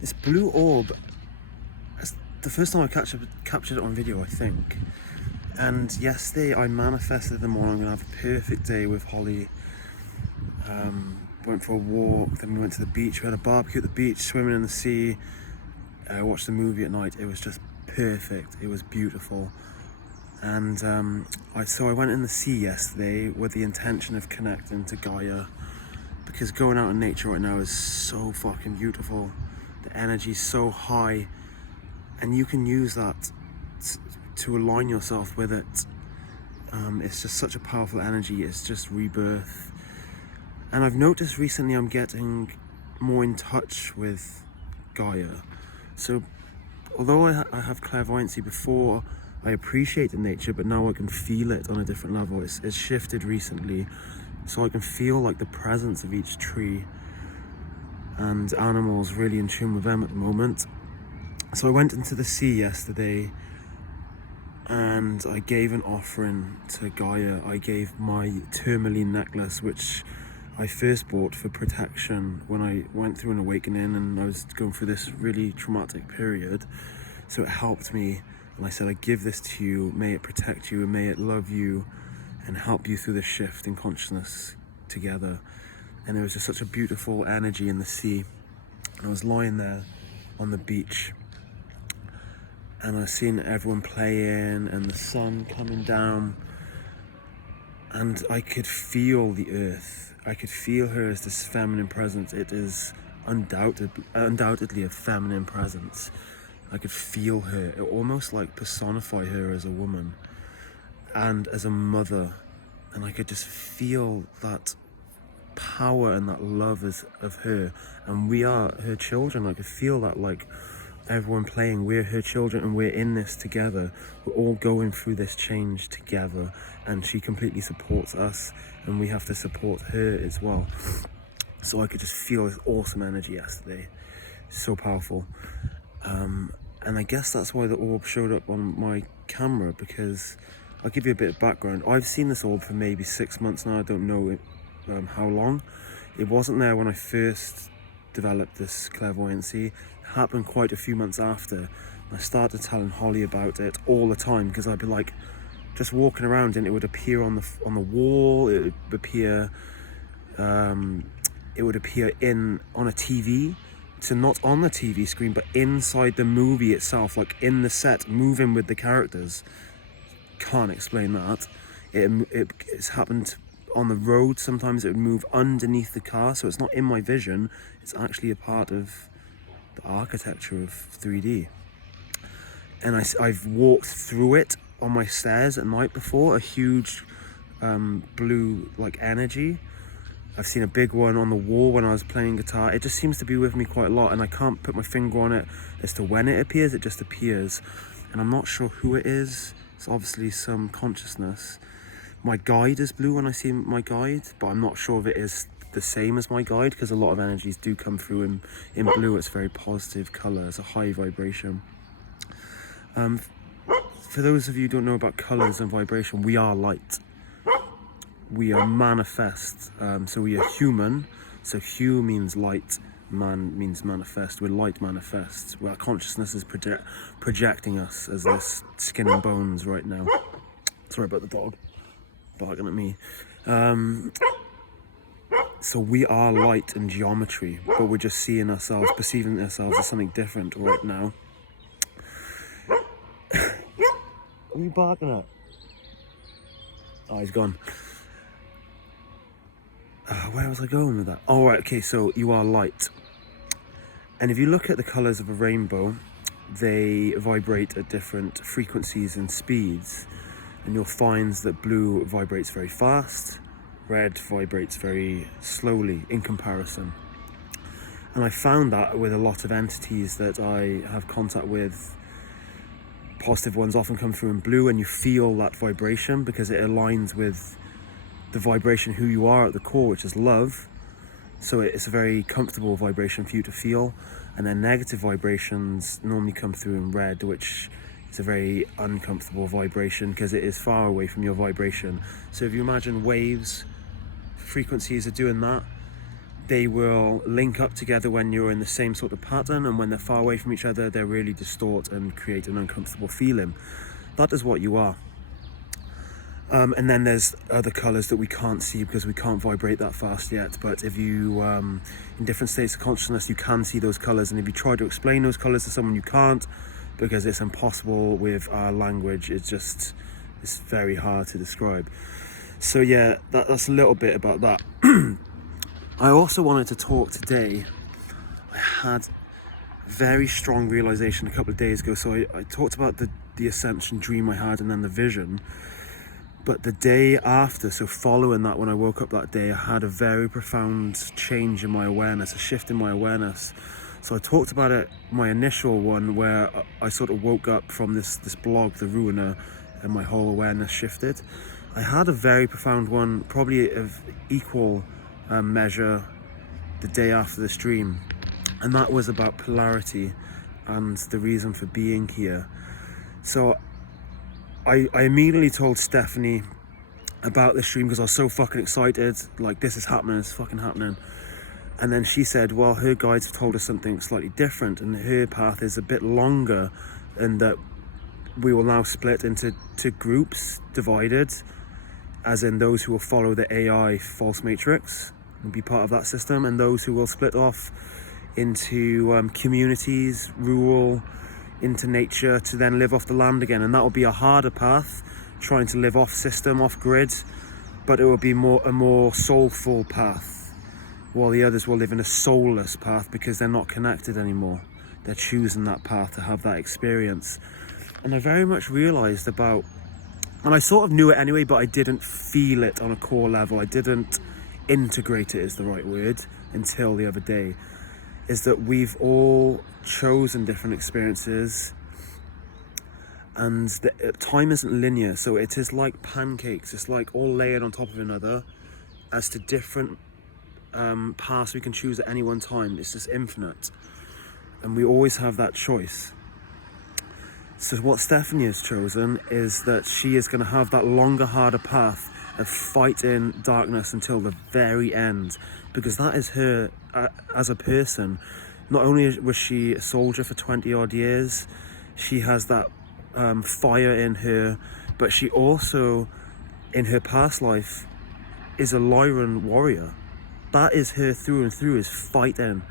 This blue orb, that's the first time I captured it on video, I think. And yesterday I manifested the morning I'm gonna have a perfect day with Holly. Went for a walk, then we went to the beach, we had a barbecue at the beach, swimming in the sea, watched the movie at night. It was just perfect, it was beautiful. And so I went in the sea yesterday with the intention of connecting to Gaia, because going out in nature right now is so fucking beautiful. The energy's so high, and you can use that to align yourself with it. It's just such a powerful energy. It's just rebirth. And I've noticed recently I'm getting more in touch with Gaia. So although I have clairvoyancy before, I appreciated nature, but now I can feel it on a different level. It's shifted recently, so I can feel like the presence of each tree and animals, really in tune with them at the moment. So I went into the sea yesterday and I gave an offering to Gaia. I gave my tourmaline necklace, which I first bought for protection when I went through an awakening and I was going through this really traumatic period. So it helped me, and I said, I give this to you, may it protect you and may it love you and help you through the shift in consciousness together. And it was just such a beautiful energy in the sea. And I was lying there on the beach and I was seeing everyone playing and the sun coming down, and I could feel the earth. I could feel her as this feminine presence. It is undoubtedly a feminine presence. I could feel her. It almost like personify her as a woman and as a mother, and I could just feel that power and that love of her, and we are her children. I could feel that, like, everyone playing, we're her children and we're in this together. We're all going through this change together, and she completely supports us and we have to support her as well. So I could just feel this awesome energy yesterday. So powerful. And I guess that's why the orb showed up on my camera, because I'll give you a bit of background. I've seen this orb for maybe 6 months now. I don't know how long. It wasn't there when I first developed this clairvoyancy. It happened quite a few months after. I started telling Holly about it all the time, because I'd be like just walking around and it would appear on the wall. It would appear on a TV. So not on the TV screen, but inside the movie itself, like in the set, moving with the characters. Can't explain that. It's happened on the road. Sometimes it would move underneath the car, so it's not in my vision. It's actually a part of the architecture of 3D. And I've walked through it on my stairs at night before, a huge blue like energy. I've seen a big one on the wall when I was playing guitar. It just seems to be with me quite a lot, and I can't put my finger on it as to when it appears. It just appears, and I'm not sure who it is. It's obviously some consciousness. My guide is blue when I see my guide, but I'm not sure if it is the same as my guide, because a lot of energies do come through in blue. It's a very positive color. It's a high vibration. For those of you who don't know about colors and vibration, we are light. We are manifest. So we are human. So Hu means light, man means manifest. We're light manifests. Our consciousness is projecting us as this skin and bones right now. Sorry about the dog barking at me. So we are light in geometry, but we're just seeing ourselves, perceiving ourselves as something different right now. What are you barking at? Oh, he's gone. Where was I going with that? Oh, right, okay, so you are light. And if you look at the colours of a rainbow, they vibrate at different frequencies and speeds. And you'll find that blue vibrates very fast, red vibrates very slowly in comparison. And I found that with a lot of entities that I have contact with. Positive ones often come through in blue, and you feel that vibration because it aligns with the vibration who you are at the core, which is love. So it's a very comfortable vibration for you to feel. And then negative vibrations normally come through in red, which is a very uncomfortable vibration because it is far away from your vibration. So if you imagine waves, frequencies are doing that, they will link up together when you're in the same sort of pattern, and when they're far away from each other, they really distort and create an uncomfortable feeling. That is what you are. And then there's other colours that we can't see because we can't vibrate that fast yet. But if you, in different states of consciousness, you can see those colours. And if you try to explain those colours to someone, you can't, because it's impossible with our language. It's very hard to describe. So yeah, that's a little bit about that. I also wanted to talk today. I had very strong realization a couple of days ago. So I talked about the ascension dream I had and then the vision. But the day after, so following that, when I woke up that day, I had a very profound change in my awareness, a shift in my awareness. So I talked about it, my initial one, where I sort of woke up from this blog, The Ruiner, and my whole awareness shifted. I had a very profound one, probably of equal measure, the day after this dream. And that was about polarity and the reason for being here. So I immediately told Stephanie about this stream because I was so fucking excited, like, this is happening, it's fucking happening. And then she said, well, her guides have told us something slightly different, and her path is a bit longer, and that we will now split into two groups, divided, as in those who will follow the AI false matrix and be part of that system, and those who will split off into communities, rural, into nature, to then live off the land again. And that will be a harder path, trying to live off system, off grid, but it will be a more soulful path, while the others will live in a soulless path because they're not connected anymore. They're choosing that path to have that experience. And I very much realized about, and I sort of knew it anyway, but I didn't feel it on a core level. I didn't integrate it, is the right word, until the other day, is that we've all chosen different experiences, and time isn't linear. So it is like pancakes. It's like all layered on top of another as to different paths we can choose at any one time. It's just infinite, and we always have that choice. So what Stephanie has chosen is that she is going to have that longer, harder path of fighting darkness until the very end, because that is her as a person. Not only was she a soldier for 20 odd years, she has that fire in her, but she also, in her past life, is a Lyran warrior. That is her through and through, is fighting.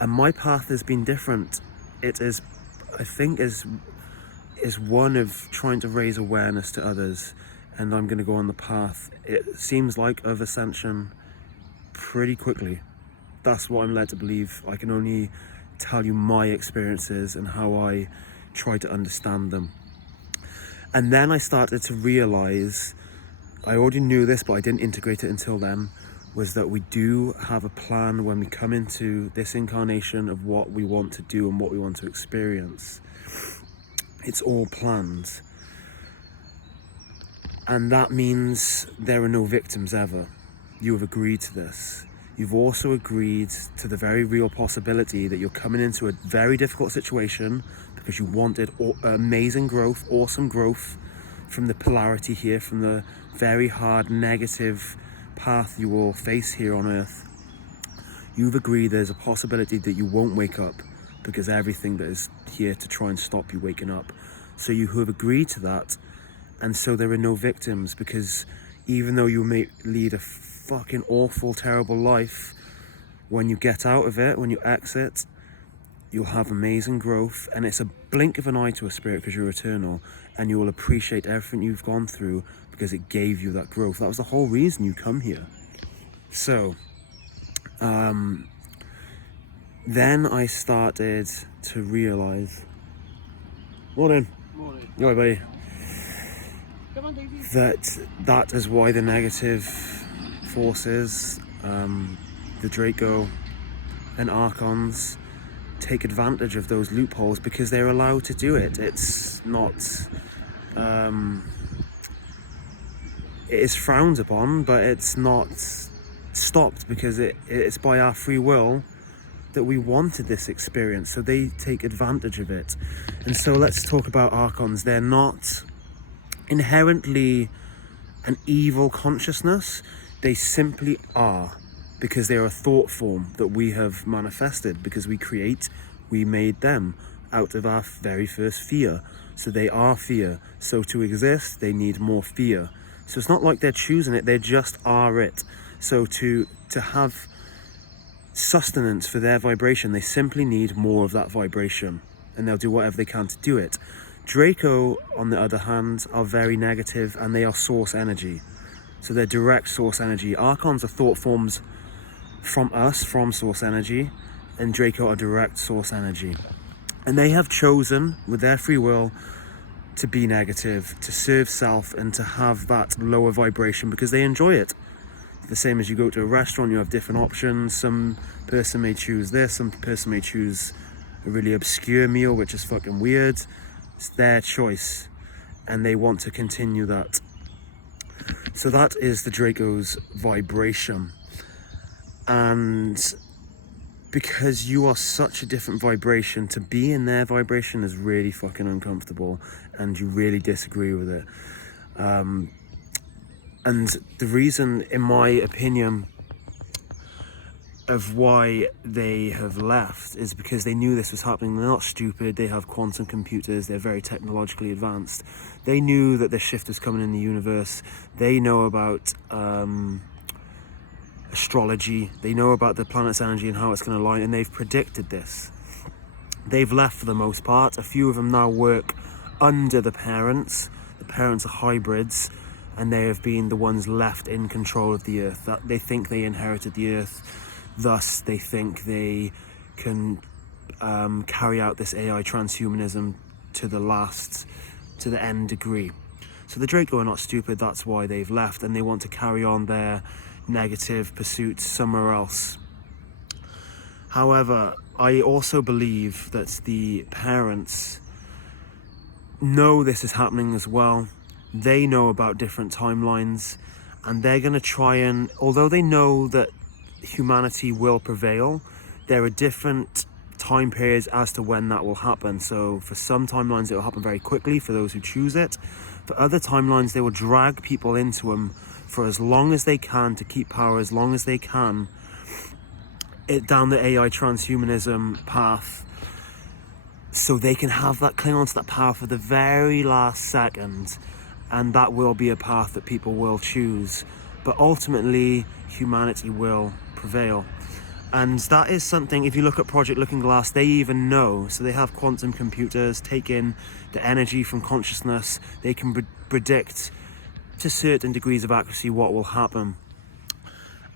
And my path has been different. It is, I think, is one of trying to raise awareness to others, and I'm going to go on the path, it seems like, of ascension pretty quickly. That's what I'm led to believe. I can only tell you my experiences and how I try to understand them. And then I started to realize, I already knew this, but I didn't integrate it until then, was that we do have a plan when we come into this incarnation of what we want to do and what we want to experience. It's all planned. And that means there are no victims ever. You have agreed to this. You've also agreed to the very real possibility that you're coming into a very difficult situation because you wanted amazing growth, awesome growth from the polarity here, from the very hard negative path you will face here on Earth. You've agreed there's a possibility that you won't wake up because everything that is here to try and stop you waking up. So you have agreed to that, and so there are no victims, because even though you may lead a fucking awful, terrible life, when you get out of it, when you exit, you'll have amazing growth, and it's a blink of an eye to a spirit because you're eternal, and you will appreciate everything you've gone through because it gave you that growth. That was the whole reason you come here. So then I started to realize, morning, you all right, buddy? Come on, Daisy. That is why the negative forces, the Draco and Archons, take advantage of those loopholes because they're allowed to do it. It's not, it is frowned upon, but it's not stopped because it's by our free will that we wanted this experience, so they take advantage of it. And so let's talk about Archons. They're not inherently an evil consciousness, they simply are. because they are a thought form that we have manifested, because we made them out of our very first fear. So they are fear. So to exist, they need more fear. So it's not like they're choosing it, they just are it. So to have sustenance for their vibration, they simply need more of that vibration, and they'll do whatever they can to do it. Draco, on the other hand, are very negative, and they are source energy. So they're direct source energy. Archons are thought forms from us, from source energy, and Draco are direct source energy. And they have chosen, with their free will, to be negative, to serve self, and to have that lower vibration because they enjoy it. The same as you go to a restaurant, you have different options. Some person may choose this, some person may choose a really obscure meal, which is fucking weird. It's their choice, and they want to continue that. So that is the Draco's vibration. And because you are such a different vibration, to be in their vibration is really fucking uncomfortable, and you really disagree with it. And the reason, in my opinion, of why they have left is because they knew this was happening. They're not stupid. They have quantum computers. They're very technologically advanced. They knew that this shift was coming in the universe. They know about astrology. They know about the planet's energy and how it's going to align, and they've predicted this. They've left for the most part. A few of them now work under the parents. The parents are hybrids, and they have been the ones left in control of the earth. That they think they inherited the earth, thus they think they can carry out this AI transhumanism to the end degree. So the Draco are not stupid, that's why they've left, and they want to carry on their negative pursuits somewhere else. However, I also believe that the parents know this is happening as well. They know about different timelines, and they're going to try and, although they know that humanity will prevail, there are different time periods as to when that will happen. So for some timelines it will happen very quickly for those who choose it. For other timelines they will drag people into them for as long as they can, to keep power as long as they can, down the AI transhumanism path, so they can have that, cling on to that power for the very last second. And that will be a path that people will choose, but ultimately humanity will prevail. And that is something, if you look at Project Looking Glass, they even know. So they have quantum computers, take in the energy from consciousness. They can predict to certain degrees of accuracy what will happen.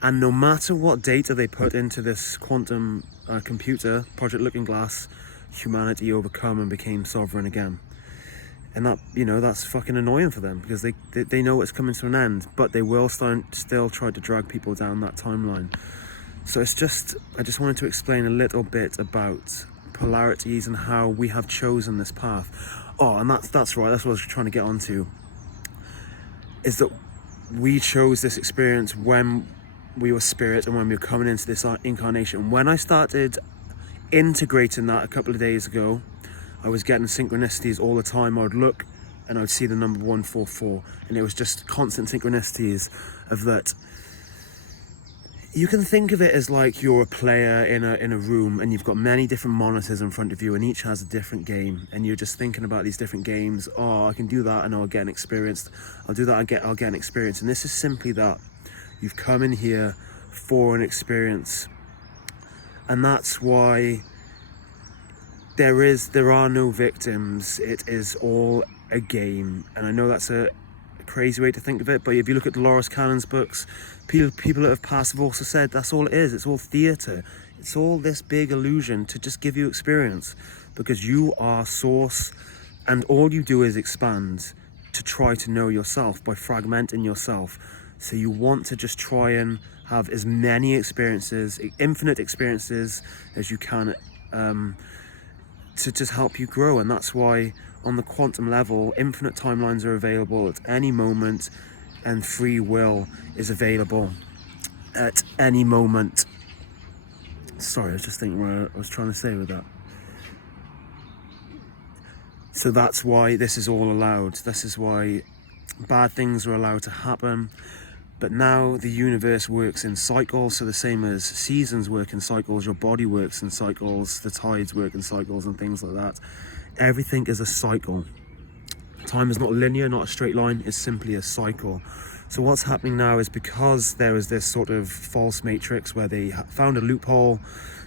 And no matter what data they put into this quantum computer, Project Looking Glass, humanity overcome and became sovereign again. And that, you know, that's fucking annoying for them, because they know it's coming to an end, but they will still try to drag people down that timeline. So it's just, I just wanted to explain a little bit about polarities and how we have chosen this path. Oh, and that's right, that's what I was trying to get onto, is that we chose this experience when we were spirit and when we were coming into this incarnation. When I started integrating that a couple of days ago, I was getting synchronicities all the time. I would look and I would see the number 144, and it was just constant synchronicities of that. You can think of it as like you're a player in a room, and you've got many different monitors in front of you, and each has a different game, and you're just thinking about these different games. Oh, I can do that and I'll get an experience. I'll do that and I'll get an experience. And this is simply that. You've come in here for an experience, and that's why there are no victims. It is all a game. And I know that's a crazy way to think of it, but if you look at Dolores Cannon's books, people that have passed have also said that's all it is. It's all theatre. It's all this big illusion to just give you experience, because you are source, and all you do is expand to try to know yourself by fragmenting yourself. So you want to just try and have as many experiences, infinite experiences as you can, to just help you grow. And that's why on the quantum level, infinite timelines are available at any moment, and free will is available at any moment. Sorry, I was just thinking what I was trying to say with that. So that's why this is all allowed. This is why bad things are allowed to happen. But now the universe works in cycles, so the same as seasons work in cycles, your body works in cycles, the tides work in cycles and things like that. Everything is a cycle. Time is not linear, not a straight line, it's simply a cycle. So what's happening now is, because there is this sort of false matrix where they found a loophole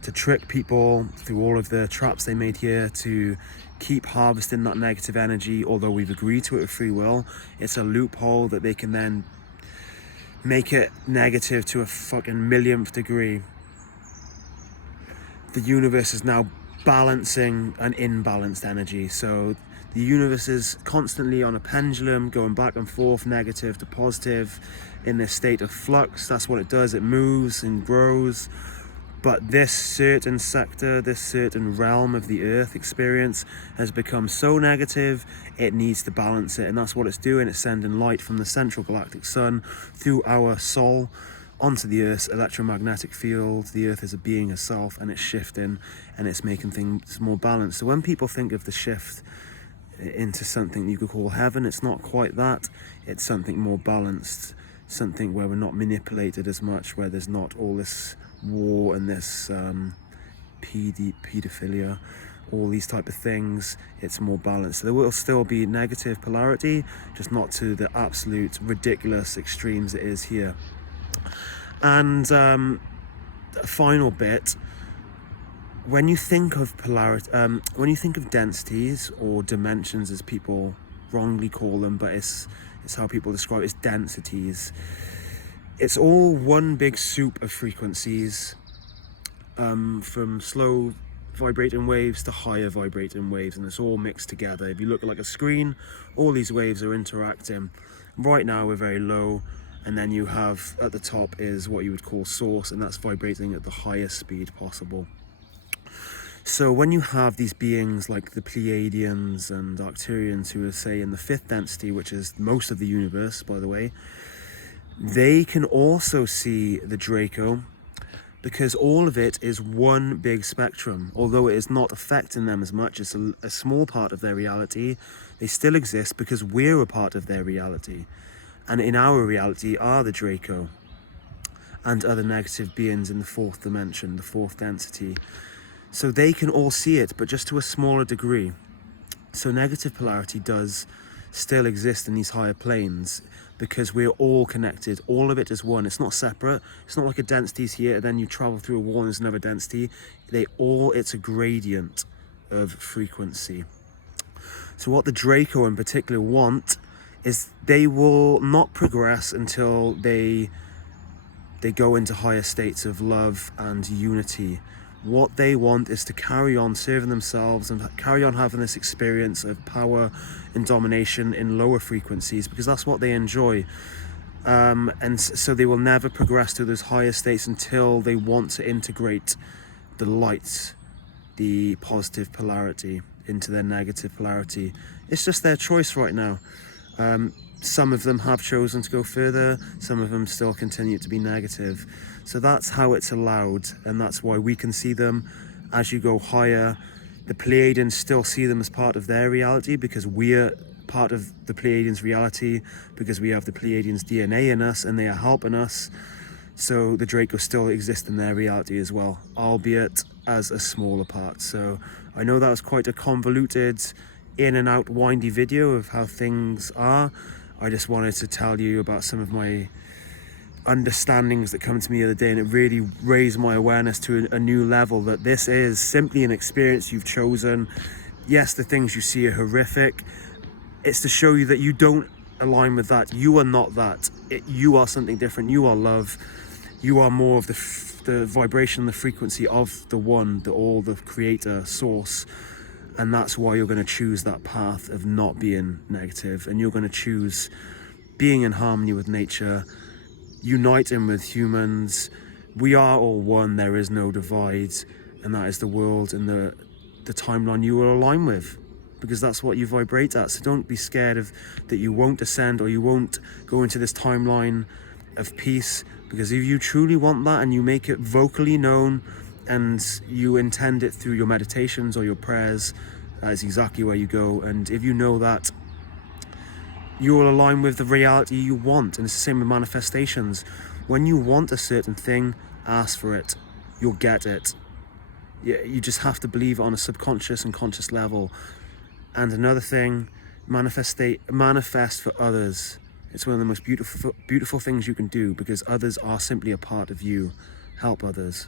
to trick people through all of the traps they made here to keep harvesting that negative energy, although we've agreed to it with free will, it's a loophole that they can then make it negative to a fucking millionth degree. The universe is now balancing an imbalanced energy. So the universe is constantly on a pendulum, going back and forth, negative to positive, in this state of flux. That's what it does. It moves and grows. But this certain sector, this certain realm of the Earth experience has become so negative, it needs to balance it. And that's what it's doing. It's sending light from the central galactic sun through our soul onto the Earth's electromagnetic field. The Earth is a being herself, and it's shifting, and it's making things more balanced. So when people think of the shift into something you could call heaven, it's not quite that. It's something more balanced, something where we're not manipulated as much, where there's not all this war and this pedophilia, all these type of things. It's more balanced. There will still be negative polarity, just not to the absolute ridiculous extremes it is here. And a final bit, when you think of polarity, when you think of densities or dimensions, as people wrongly call them, but it's how people describe it, it's densities. It's all one big soup of frequencies, from slow vibrating waves to higher vibrating waves, and it's all mixed together. If you look like a screen, all these waves are interacting. Right now we're very low, and then you have at the top is what you would call source, and that's vibrating at the highest speed possible. So when you have these beings like the Pleiadians and Arcturians, who are, say, in the 5th density, which is most of the universe, by the way, they can also see the Draco, because all of it is one big spectrum. Although it is not affecting them as much, it's a small part of their reality, they still exist because we're a part of their reality. And in our reality are the Draco and other negative beings in the 4th dimension, the 4th density. So they can all see it, but just to a smaller degree. So negative polarity does still exist in these higher planes, because we're all connected. All of it is one. It's not separate. It's not like a density's here and then you travel through a wall and there's another density. It's a gradient of frequency. So what the Draco in particular want is, they will not progress until they go into higher states of love and unity. What they want is to carry on serving themselves and carry on having this experience of power and domination in lower frequencies, because that's what they enjoy. And so they will never progress to those higher states until they want to integrate the light, the positive polarity, into their negative polarity. It's just their choice right now. Some of them have chosen to go further, some of them still continue to be negative. So that's how it's allowed, and that's why we can see them as you go higher. The Pleiadians still see them as part of their reality, because we're part of the Pleiadians' reality, because we have the Pleiadians' DNA in us and they are helping us. So the Draco still exist in their reality as well, albeit as a smaller part. So I know that was quite a convoluted, in and out, windy video of how things are. I just wanted to tell you about some of my understandings that come to me the other day, and it really raised my awareness to a new level, that this is simply an experience you've chosen. Yes, the things you see are horrific. It's to show you that you don't align with that. You are not that. You are something different. You are love. You are more of the vibration, the frequency of the one, the all, the creator, source. And that's why you're going to choose that path of not being negative, and you're going to choose being in harmony with nature, uniting with humans. We are all one. There is no divide, and that is the world and the timeline you will align with, because that's what you vibrate at. So don't be scared of that you won't ascend, or you won't go into this timeline of peace, because if you truly want that and you make it vocally known and you intend it through your meditations or your prayers, that is exactly where you go. And if you know that you will align with the reality you want. And it's the same with manifestations. When you want a certain thing, ask for it. You'll get it. You just have to believe it on a subconscious and conscious level. And another thing, manifest for others. It's one of the most beautiful things you can do, because others are simply a part of you. Help others.